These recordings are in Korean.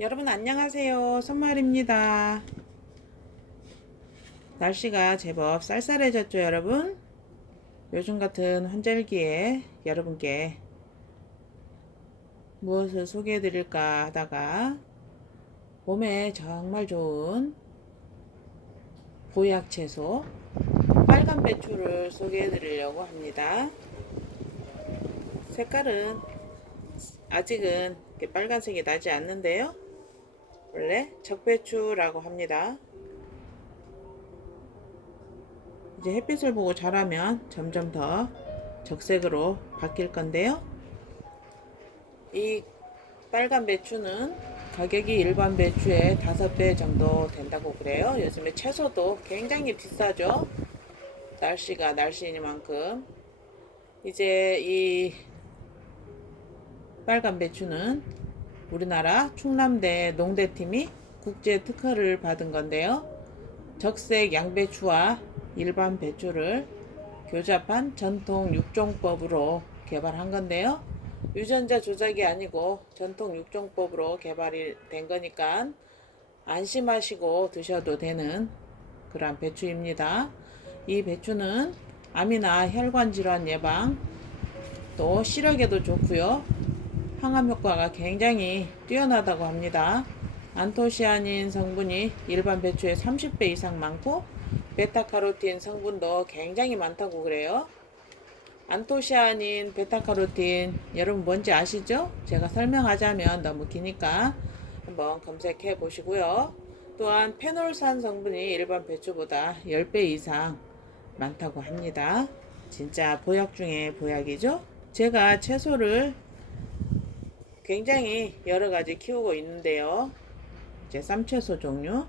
여러분 안녕하세요. 손말입니다. 날씨가 제법 쌀쌀해졌죠, 여러분? 요즘 같은 환절기에 여러분께 무엇을 소개해 드릴까 하다가 몸에 정말 좋은 보약 채소 빨간 배추를 소개해 드리려고 합니다. 색깔은 아직은 빨간색이 나지 않는데요. 원래 적배추라고 합니다. 이제 햇빛을 보고 자라면 점점 더 적색으로 바뀔 건데요. 이 빨간 배추는 가격이 일반 배추의 5배 정도 된다고 그래요. 요즘에 채소도 굉장히 비싸죠. 날씨가 날씨니만큼. 이제 이 빨간 배추는 우리나라 충남대 농대팀이 국제 특허를 받은 건데요. 적색 양배추와 일반 배추를 교잡한 전통 육종법으로 개발한 건데요. 유전자 조작이 아니고 전통 육종법으로 개발이 된 거니까 안심하시고 드셔도 되는 그런 배추입니다. 이 배추는 암이나 혈관 질환 예방 또 시력에도 좋고요. 항암 효과가 굉장히 뛰어나다고 합니다. 안토시아닌 성분이 일반 배추의 30배 이상 많고 베타카로틴 성분도 굉장히 많다고 그래요. 안토시아닌, 베타카로틴 여러분 뭔지 아시죠? 제가 설명하자면 너무 기니까 한번 검색해 보시고요. 또한 페놀산 성분이 일반 배추보다 10배 이상 많다고 합니다. 진짜 보약 중에 보약이죠? 제가 채소를 굉장히 여러 가지 키우고 있는데요. 이제 쌈채소 종류.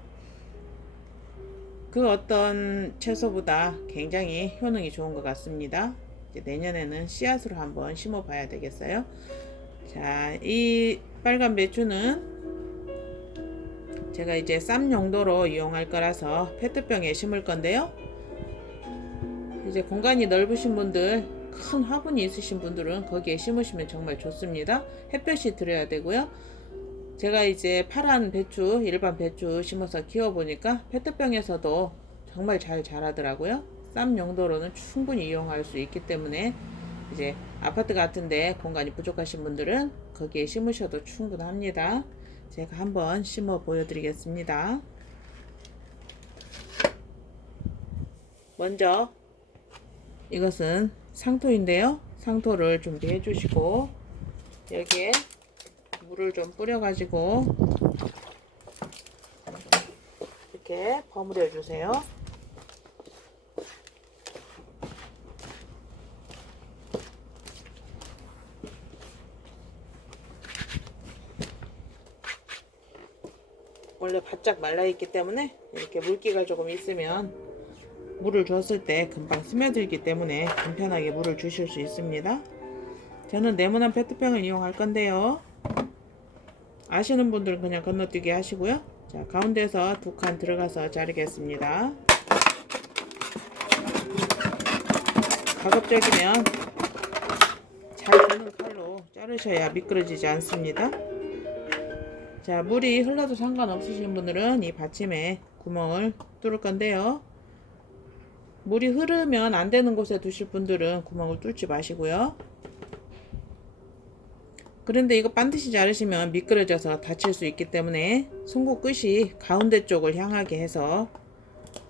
그 어떤 채소보다 굉장히 효능이 좋은 것 같습니다. 이제 내년에는 씨앗으로 한번 심어 봐야 되겠어요. 자, 이 빨간 배추는 제가 이제 쌈 용도로 이용할 거라서 페트병에 심을 건데요. 이제 공간이 넓으신 분들, 큰 화분이 있으신 분들은 거기에 심으시면 정말 좋습니다. 햇볕이 들어야 되고요. 제가 이제 파란 배추, 일반 배추 심어서 키워보니까 페트병에서도 정말 잘 자라더라고요. 쌈 용도로는 충분히 이용할 수 있기 때문에 이제 아파트 같은데 공간이 부족하신 분들은 거기에 심으셔도 충분합니다. 제가 한번 심어 보여드리겠습니다. 먼저 이것은 상토인데요. 상토를 준비해 주시고 여기에 물을 좀 뿌려 가지고 이렇게 버무려 주세요. 원래 바짝 말라 있기 때문에 이렇게 물기가 조금 있으면 물을 줬을 때 금방 스며들기 때문에 간편하게 물을 주실 수 있습니다. 저는 네모난 페트병을 이용할 건데요. 아시는 분들은 그냥 건너뛰기 하시고요. 자, 가운데서 두 칸 들어가서 자르겠습니다. 가급적이면 잘 드는 칼로 자르셔야 미끄러지지 않습니다. 자, 물이 흘러도 상관없으신 분들은 이 받침에 구멍을 뚫을 건데요. 물이 흐르면 안 되는 곳에 두실 분들은 구멍을 뚫지 마시고요. 그런데 이거 반드시 자르시면 미끄러져서 다칠 수 있기 때문에 송곳 끝이 가운데 쪽을 향하게 해서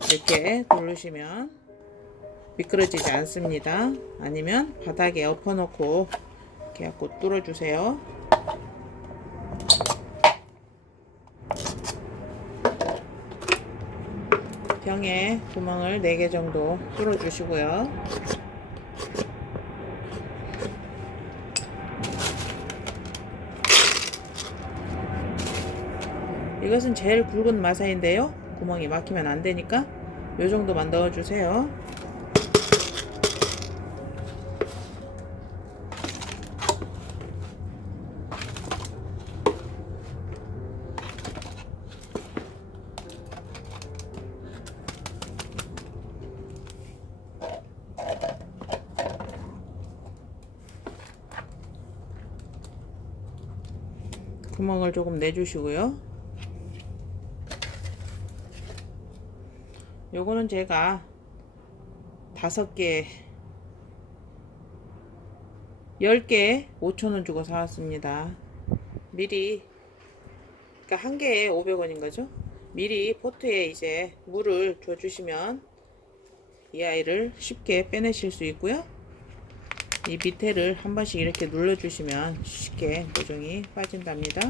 이렇게 누르시면 미끄러지지 않습니다. 아니면 바닥에 엎어놓고 이렇게 갖고 뚫어주세요. 병에 구멍을 4개 정도 뚫어 주시고요. 이것은 제일 굵은 마사인데요. 구멍이 막히면 안 되니까 요 정도만 넣어주세요. 구멍을 조금 내주시고요. 요거는 제가 다섯 개, 열개 5천원 주고 사왔습니다. 미리, 그러니까 한 개에 500원인 거죠. 미리 포트에 이제 물을 줘 주시면 이 아이를 쉽게 빼내실 수 있고요. 이 밑에를 한 번씩 이렇게 눌러주시면 쉽게 모종이 빠진답니다.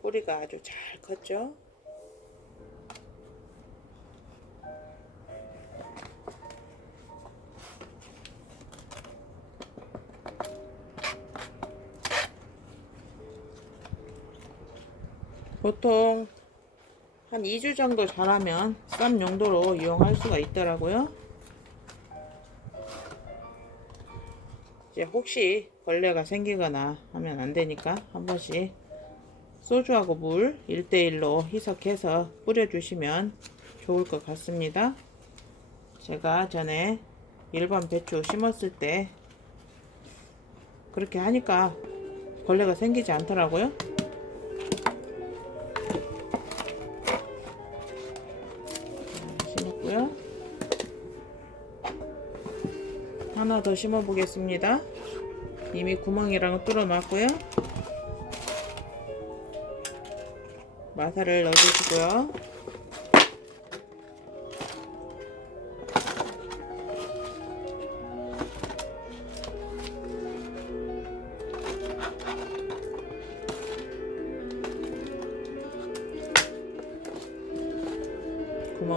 뿌리가 아주 잘 컸죠? 보통 한 2주 정도 자라면 쌈 용도로 이용할 수가 있더라고요. 이제 혹시 벌레가 생기거나 하면 안 되니까 한 번씩 소주하고 물 1대1로 희석해서 뿌려주시면 좋을 것 같습니다. 제가 전에 일반 배추 심었을 때 그렇게 하니까 벌레가 생기지 않더라고요. 심었고요. 하나 더 심어 보겠습니다. 이미 구멍이랑 뚫어 놨고요. 마사를 넣어주시고요.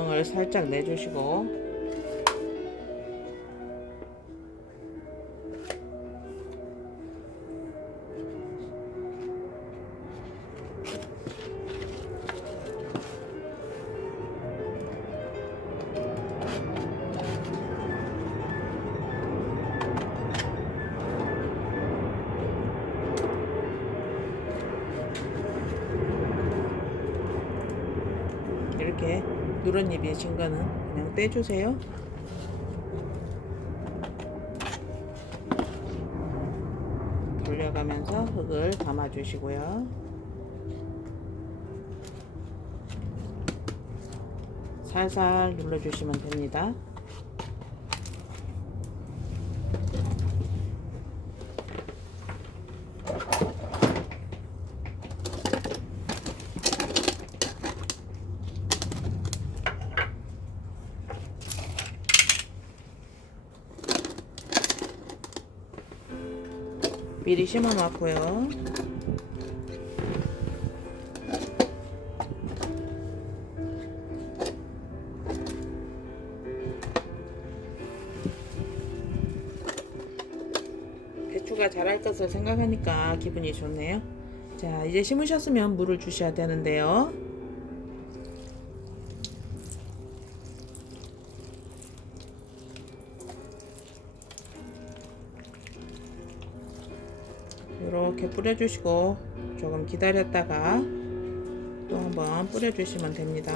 구멍을 살짝 내주시고. 이렇게 누런잎이 진 거는 그냥 떼주세요. 돌려가면서 흙을 담아주시고요. 살살 눌러주시면 됩니다. 미리 심어 놨고요. 배추가 자랄 것을 생각하니까 기분이 좋네요. 자, 이제 심으셨으면 물을 주셔야 되는데요. 이렇게 뿌려주시고 조금 기다렸다가 또 한번 뿌려주시면 됩니다.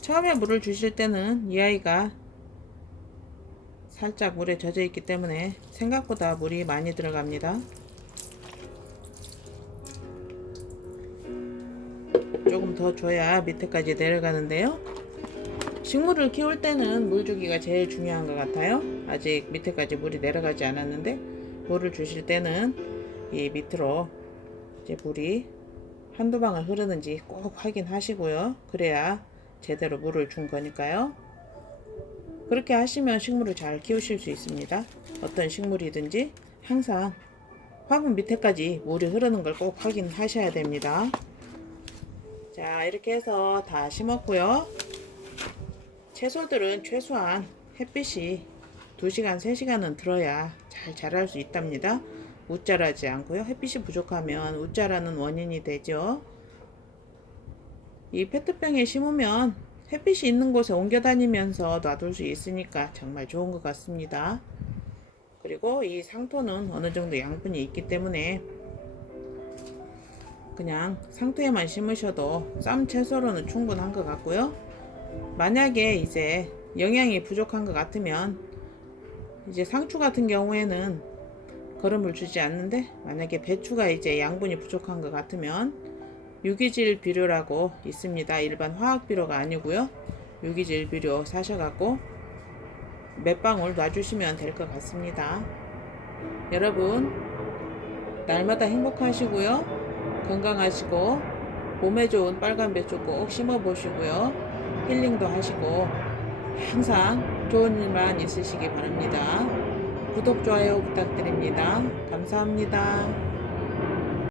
처음에 물을 주실 때는 이 아이가 살짝 물에 젖어 있기 때문에 생각보다 물이 많이 들어갑니다. 조금 더 줘야 밑에까지 내려가는데요. 식물을 키울 때는 물 주기가 제일 중요한 것 같아요. 아직 밑에까지 물이 내려가지 않았는데 물을 주실 때는 이 밑으로 이제 물이 한두 방울 흐르는지 꼭 확인하시고요. 그래야 제대로 물을 준 거니까요. 그렇게 하시면 식물을 잘 키우실 수 있습니다. 어떤 식물이든지 항상 화분 밑에까지 물이 흐르는 걸 꼭 확인하셔야 됩니다. 자, 이렇게 해서 다 심었고요. 채소들은 최소한 햇빛이 2시간, 3시간은 들어야 잘 자랄 수 있답니다. 웃자라지 않고요. 햇빛이 부족하면 웃자라는 원인이 되죠. 이 페트병에 심으면 햇빛이 있는 곳에 옮겨 다니면서 놔둘 수 있으니까 정말 좋은 것 같습니다. 그리고 이 상토는 어느 정도 양분이 있기 때문에 그냥 상토에만 심으셔도 쌈 채소로는 충분한 것 같고요. 만약에 이제 영양이 부족한 것 같으면 이제 상추 같은 경우에는 거름을 주지 않는데 만약에 배추가 이제 양분이 부족한 것 같으면 유기질 비료라고 있습니다. 일반 화학 비료가 아니고요. 유기질 비료 사셔갖고 몇 방울 놔주시면 될 것 같습니다. 여러분 날마다 행복하시고요. 건강하시고 몸에 좋은 빨간 배추 꼭 심어 보시고요. 힐링도 하시고 항상 좋은 일만 있으시기 바랍니다. 구독, 좋아요 부탁드립니다. 감사합니다.